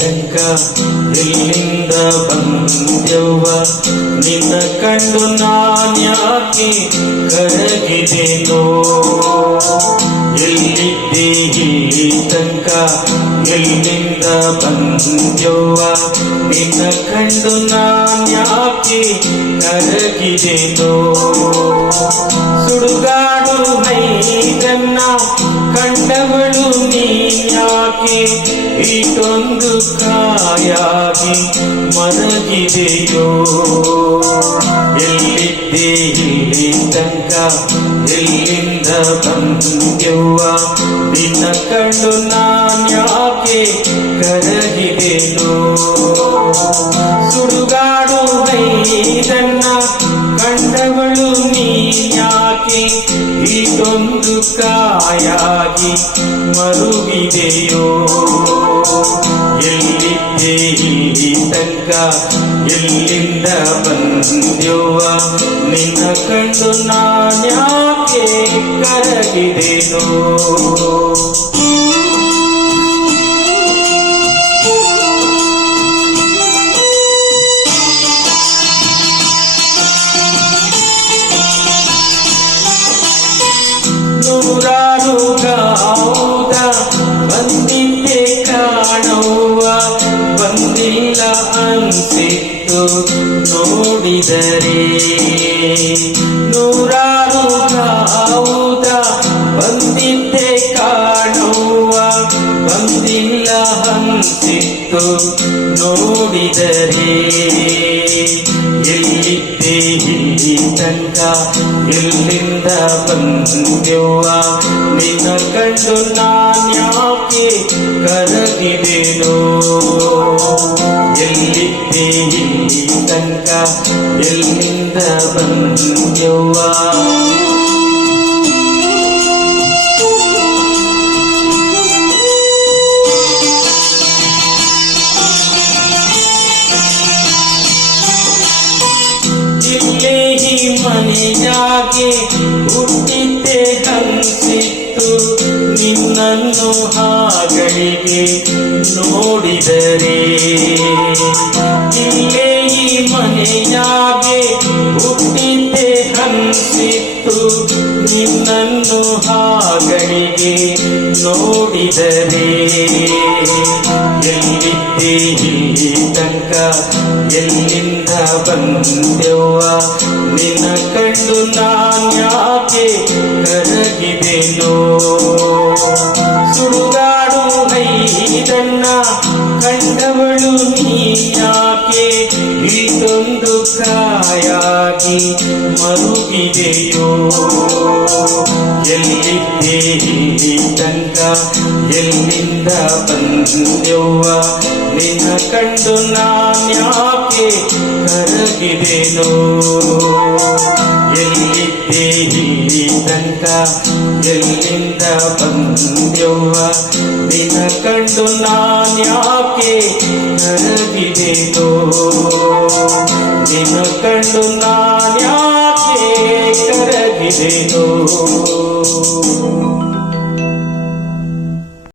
ತನಕ ಎಲ್ಲಿಂದ ಬಂದೆವ್ವ ನಿನ್ನ ಕಂಡು ನಾನ್ಯಾಕೆ ಕರಗಿದೆನೋ ಎಲ್ಲಿದ್ದೆ ಇಲ್ಲಿ ತನಕ ಎಲ್ಲಿಂದ ಬಂದೆವ್ವ ನಿನ್ನ ಕಂಡು ನಾನ್ಯಾಕೆ ಕರಗಿದೆನೋ ಸುಡುಗಾಡು ಮೈದನ್ನ ಕಂಡವಳು ನೀನ್ಯಾಕೆ ಇಷ್ಟೊಂದು ಕಾಯಾಗಿ ಮರಗಿದೆಯೋ ಎಲ್ಲಿದ್ದೆ ಇಲ್ಲಿ ತನಕ ಎಲ್ಲಿಂದ ಬಂದೆವ್ವ ನಿನ್ನ ಕಂಡು ನಾನ್ಯಾಕೆ ಕರಗಿದೆನೋ ಸುಡುಗಾಡು ಮೈದನ್ನ ಕಂಡವಳು ನೀನ್ಯಾಕೆ ಇಷ್ಟೊಂದು ಕಾಯಾಗಿ ಮರುಗಿದೆಯೋ ಎಲ್ಲಿದ್ದೆ ಇಲ್ಲಿ ತನಕ ಎಲ್ಲಿಂದ ಬಂದೆವ್ವ ನಿನ್ನ ಕಂಡು ನಾನ್ಯಾಕೆ ಕರಗಿದೆನೋ ನೂರಾರು ಗಾವುದ ಬಂದಿದ್ದೆ ಕಾಣವ್ವ ಬಂದಿಲ್ಲ ಅನ್ಸಿತ್ತು ನೋಡಿದರೆ ನೂರಾರು ಗಾವುದ ಬಂದಿದ್ದೆ ಕಾಣವ್ವ ಬಂದಿಲ್ಲ ಅನ್ಸಿತ್ತು ನೋಡಿದರೆ ಎಲ್ಲಿದ್ದೆ ಇಲ್ಲಿ ತನಕ ಎಲ್ಲಿಂದ ಬಂದೆವ್ವ ನಿನ್ನ ಕಂಡು ನಾನ್ಯಾಕೆ ಕರಗಿದೆನೋ ಎಲ್ಲಿದ್ದೆ ಇಲ್ಲಿ ತನಕ ಎಲ್ಲಿಂದ ಬಂದೆವ್ವ ಇಲ್ಲೇ ಈ ಮನೆಯಾಗೆ ಹುಟ್ಟಿದ್ದೆ ಹಂಸಿತ್ತು ನಿನ್ನನ್ನು ಹಾಗಳಿಗೆ ನೋಡಿದರೆ ಇಲ್ಲೇ ಈ ಮನೆಯಾಗೆ ಹುಟ್ಟಿದ್ದೆ ಹಂಸಿತ್ತು ನಿನ್ನನ್ನು ಹಾಗಳಿಗೆ ನೋಡಿದರೆ ಎಲ್ಲಿದ್ದೆ ಇಲ್ಲಿ ತನಕ ಎಲ್ಲಿಂದ ಬಂದೆವ್ವ ನಿನ್ನ ಕಂಡು ನಾನ್ಯಾಕೆ ಕರಗಿದೆನೋ ಸುಡುಗಾಡು ಮೈದನ್ನ ಕಂಡವಳು ನೀನ್ಯಾಕೆ ಇಷ್ಟೊಂದು ಕಾಯಾಗಿ ಮರುಗಿದೆಯೋ ಎಲ್ಲಿದ್ದೆ ಇಲ್ಲಿ ತನಕ ಎಲ್ಲಿಂದ ಬಂದೆವ್ವ ನಿನ್ನ ಕಂಡು ನಾನ್ಯಾಕೆ ಕರಗಿದೆನೋ ಎಲ್ಲಿದ್ದೆ ಇಲ್ಲಿ ತನಕ ಎಲ್ಲಿಂದ ಬಂದೆವ್ವ ನಿನ್ನ ಕಂಡು ನಾನ್ಯಾಕೆ